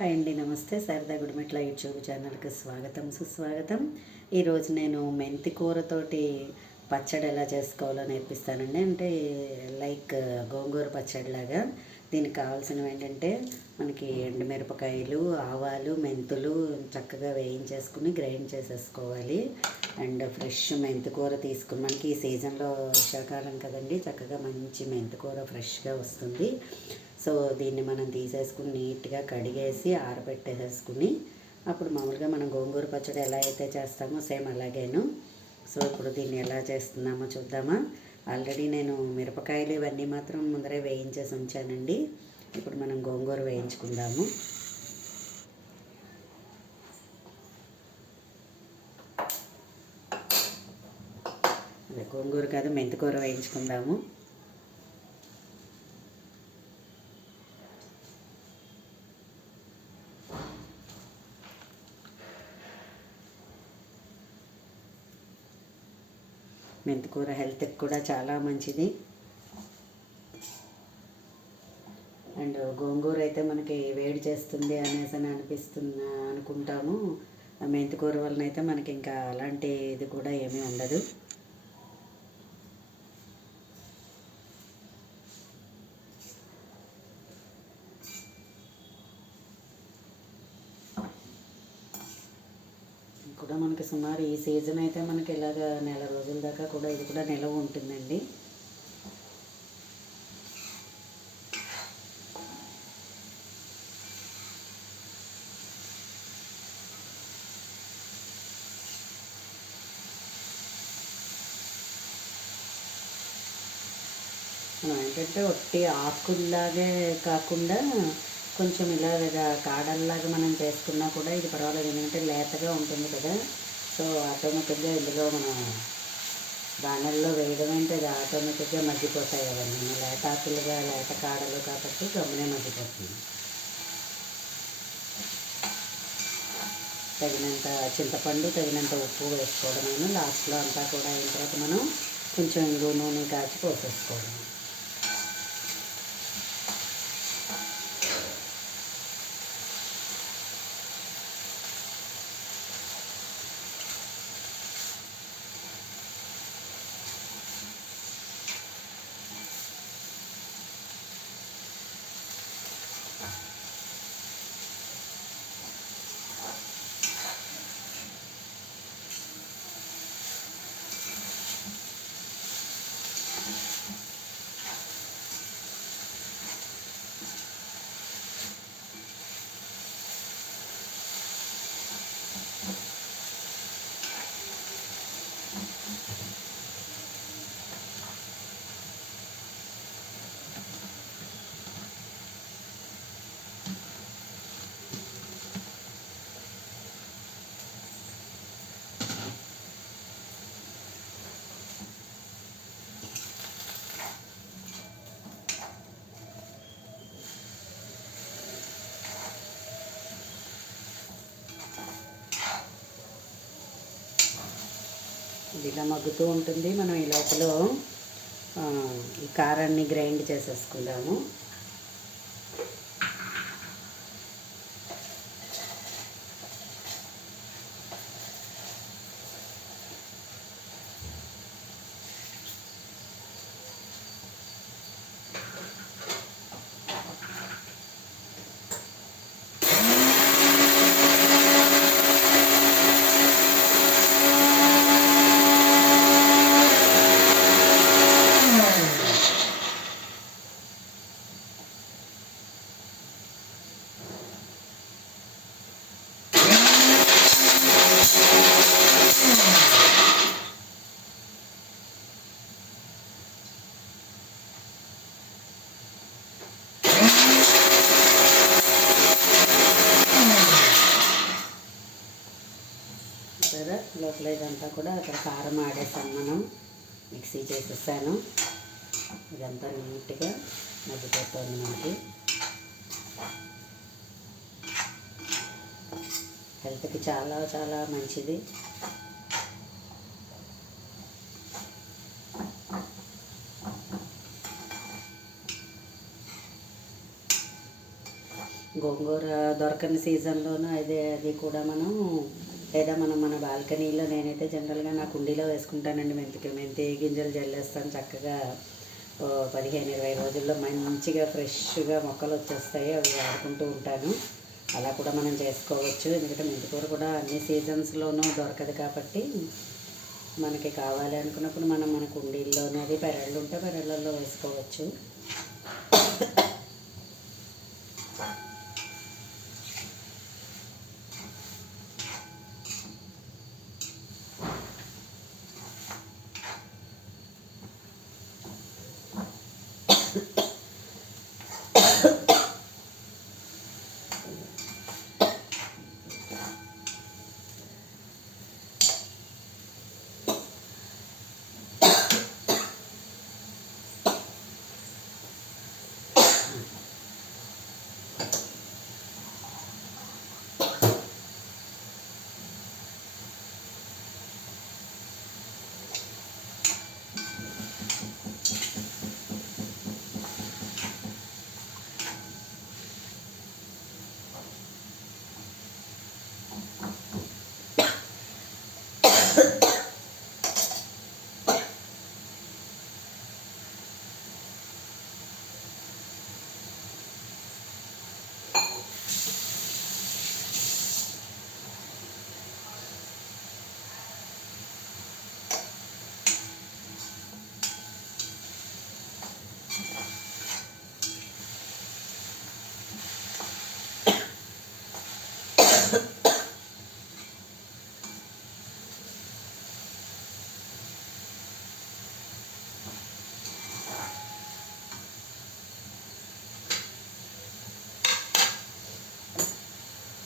Hi అండి, నమస్తే. Sharada Gudimetla YouTube ఛానల్కి స్వాగతం, సుస్వాగతం. ఈరోజు నేను మెంతి కూరతోటి పచ్చడి ఎలా చేసుకోవాలో నేర్పిస్తానండి. అంటే లైక్ గోంగూర పచ్చడిలాగా. దీనికి కావాల్సినవి ఏంటంటే మనకి ఎండుమిరపకాయలు, ఆవాలు, మెంతులు చక్కగా వేయించేసుకుని గ్రైండ్ చేసేసుకోవాలి. అండ్ ఫ్రెష్ మెంతి కూర తీసుకుని, మనకి ఈ సీజన్లో వర్షాకాలం కదండి, చక్కగా మంచి మెంతి కూర ఫ్రెష్గా వస్తుంది. సో దీన్ని మనం తీసేసుకుని నీట్గా కడిగేసి ఆరబెట్టేసేసుకుని, అప్పుడు మామూలుగా మనం గోంగూర పచ్చడి ఎలా అయితే చేస్తామో సేమ్ అలాగేను. సో ఇప్పుడు దీన్ని ఎలా చేస్తున్నామో చూద్దామా. ఆల్రెడీ నేను మిరపకాయలు ఇవన్నీ మాత్రం ముందరే వేయించేసి ఉంచానండి. ఇప్పుడు మనం గోంగూర వేయించుకుందాము. అదే గోంగూర కాదు, మెంతికూర వేయించుకుందాము. మెంతికూర హెల్త్కి కూడా చాలా మంచిది. అండ్ గోంగూర అయితే మనకి వేడి చేస్తుంది అనేసి అనుకుంటాము. మెంతికూర వలన అయితే మనకి ఇంకా అలాంటి ఇది కూడా ఏమీ ఉండదు. కూడా మనకి సుమారు ఈ సీజన్ అయితే మనకి ఇలాగ నెల రోజుల దాకా కూడా ఇది కూడా నిలవ ఉంటుందండి. ఏంటంటే ఒట్టి ఆకుల్లాగే కాకుండా కొంచెం ఇలాగ కాడల్లాగా మనం చేసుకున్నా కూడా ఇది పర్వాలేదు, ఎందుకంటే లేతగా ఉంటుంది కదా. సో ఆటోమేటిక్గా ఇందులో మనం బాణల్లో వేయడం అంటే అది ఆటోమేటిక్గా మగ్గిపోతాయి అవన్నీ. లేత ఆకులుగా లేత కాడలు కాబట్టి గమ్మునే మగ్గిపోతుంది. తగినంత చింతపండు, తగినంత ఉప్పు వేసుకోవడమేను. లాస్ట్లో అంతా కూడా అయిన తర్వాత మనం కొంచెం ఇంగు నూనె కాచి పోసేసుకోవడం. ఇది ఇలా మగ్గుతూ ఉంటుంది. మనం ఈ లోపల ఈ కారాన్ని గ్రైండ్ చేసేసుకుందాము. కదా లోపల ఇదంతా కూడా అక్కడ కారం ఆడేసాను, మనం మిక్సీ చేసేసాను. ఇదంతా నీట్గా మగ్గిపోతుంది మనకి. హెల్త్కి చాలా చాలా మంచిది. గోంగూర దొరకని సీజన్లోనూ అది కూడా మనం లేదా మనం మన బాల్కనీలో నేనైతే జనరల్గా నా కుండీలో వేసుకుంటానండి. మెంతి గింజలు జల్లేస్తాను చక్కగా. 15-20 రోజుల్లో మంచిగా ఫ్రెష్గా మొక్కలు వచ్చేస్తాయి. అవి వాడుకుంటూ ఉంటాను. అలా కూడా మనం చేసుకోవచ్చు. ఎందుకంటే మెంతికూర కూడా అన్ని సీజన్స్లోనూ దొరకదు కాబట్టి మనకి కావాలి అనుకున్నప్పుడు మనం మన కుండీల్లోనే అది పెరళ్ళు ఉంటే పెరళ్ళల్లో వేసుకోవచ్చు.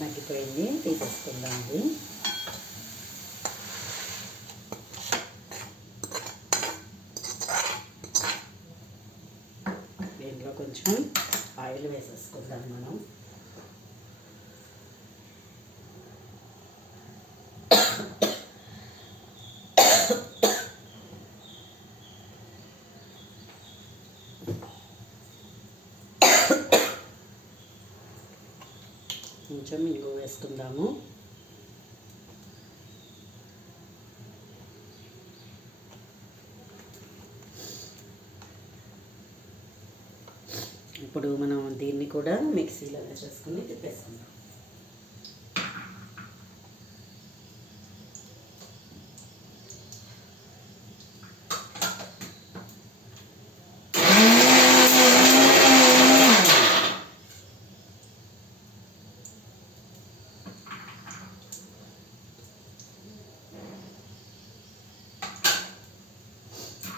మగ్గిపోయింది, తీసేసుకుందాం. అది దీంట్లో కొంచెం ఆయిల్ వేసేసుకుందాం మనం. కొంచెం ఇంగు వేసుకుందాము. ఇప్పుడు మనం దీన్ని కూడా మిక్సీలో వేసేసుకుని తిప్పేసుకుందాం.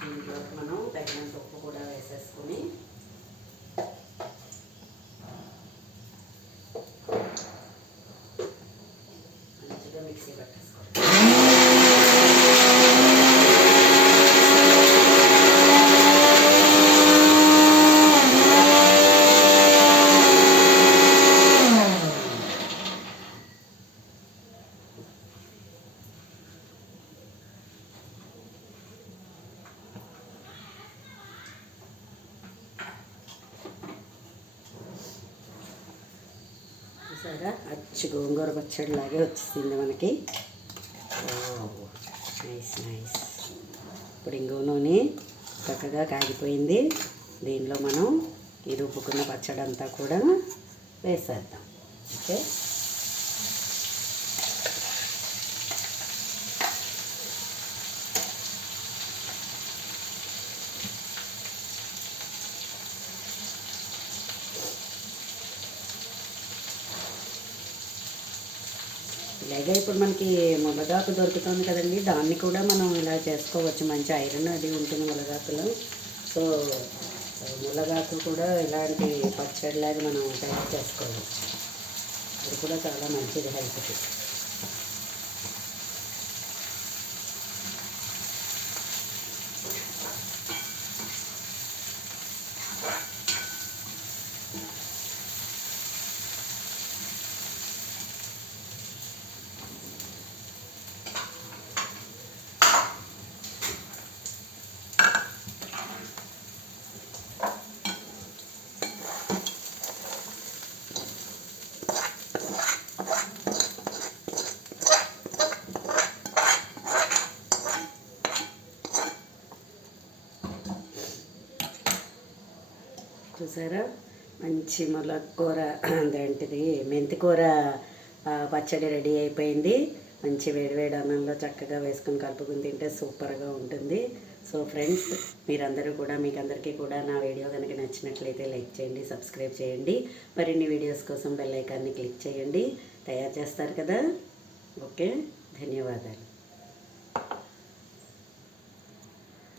దీంట్లో మనం తగినంత ఉప్పు కూడా వేసేసుకుని మంచిగా మిక్సీ పట్టేసుకోవాలి. చూసారా, అచ్చు గోంగూర పచ్చడి లాగే వచ్చేసింది మనకి. Nice nice. ఇప్పుడు ఇంకో నూనె చక్కగా కాగిపోయింది. దీనిలో మనం ఈ రుబ్బుకున్న పచ్చడి అంతా కూడా వేసేద్దాం. ఓకే, ఇలాగే ఇప్పుడు మనకి మునగాకు దొరుకుతుంది కదండి, దాన్ని కూడా మనం ఇలా చేసుకోవచ్చు. మంచి ఐరన్ అది ఉంటుంది మునగాకులో. సో మునగాకు కూడా ఇలాంటి పచ్చడిలాగా మనం తయారు చేసుకోవచ్చు. అది కూడా చాలా మంచిది హెల్త్కి. చూసారా, మంచి ములక్కూర అదేంటిది మెంతికూర పచ్చడి రెడీ అయిపోయింది. మంచి వేడివేడి అన్నంలో చక్కగా వేసుకొని కలుపుకొని తింటే సూపర్గా ఉంటుంది. సో ఫ్రెండ్స్, మీరందరూ కూడా మీకు అందరికీ కూడా నా వీడియో కనుక నచ్చినట్లయితే లైక్ చేయండి, సబ్స్క్రైబ్ చేయండి. మరిన్ని వీడియోస్ కోసం బెల్ ఐకాన్ని క్లిక్ చేయండి. తయారు చేస్తారు కదా. ఓకే, ధన్యవాదాలు.